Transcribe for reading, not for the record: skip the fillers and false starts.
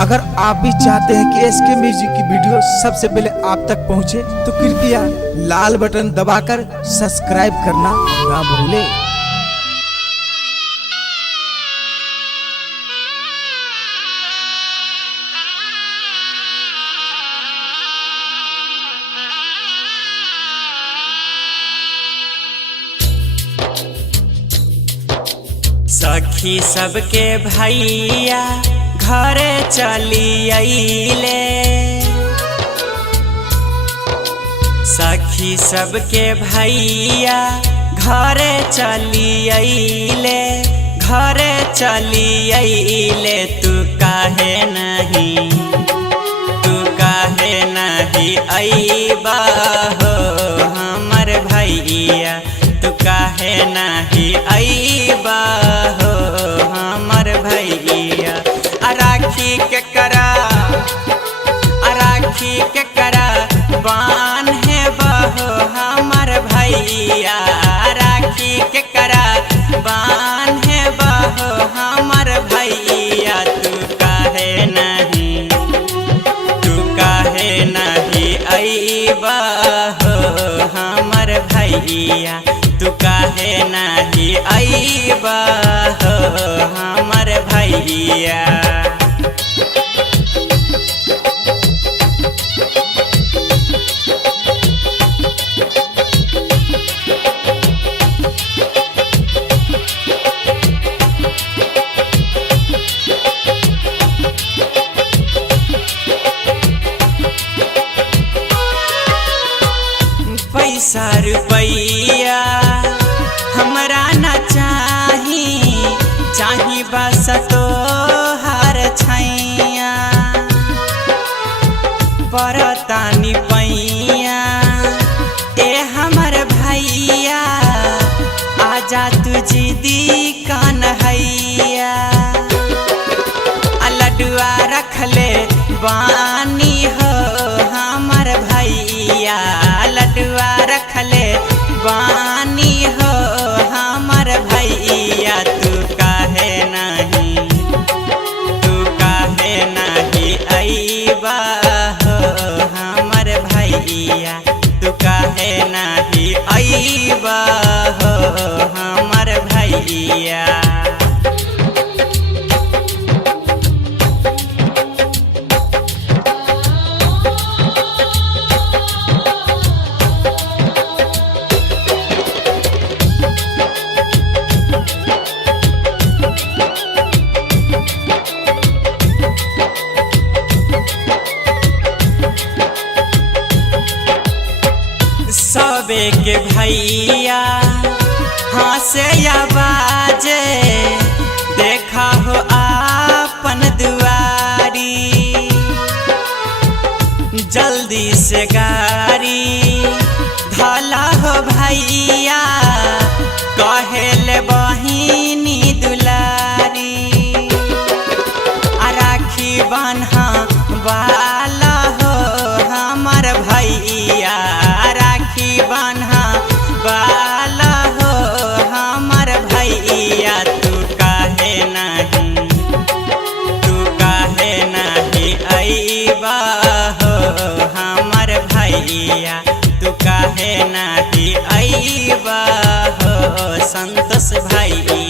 अगर आप भी चाहते हैं कि एसके म्यूजिक की वीडियो सबसे पहले आप तक पहुंचे, तो कृपया लाल बटन दबाकर सब्सक्राइब करना ना भूलें। सखी सबके भैया घरे चली आइले, सखी सबके भैया घरे चली आइले, घरे चली आइले। तू काहे नहीं आइबा हो हमर भैया, तू काहे नहीं आइबा हो हमर भैया। राखी के करा बान्हे बहो हमर भैया, राखी के करा बान्हे बहो हमर भैया। तू काहे नहीं आइबा हो हमर भैया, तू काहे नहीं आइबा हो हमर भैया। पैसा रुपैया हमरा न चाही बस तोहार छैया। परतानी पैया ए हमर भैया, आजा तू जिदी कन्हैया। लड्डुआ रखले बानी हो हमर भैया, लड्डुआ रखले बानी हो हमर भैया। तू काहे नहीं आइबा हो हमर भैया, तू काहे नहीं आइबा हो हमर भैया। सबे के भैया हंसे आवाजे, देखा हो आपन दुआरी। जल्दी से गाड़ी धला हो भैया, कहेले बहिनी दुलारी। राखी बान्हा वाला हो हमर भैया, राखी बान्हा वाला हो हमर भैया। तू काहे नहीं आइबा हो हमर भैया, तू काहे नहीं आइबा हो संतोष भैया।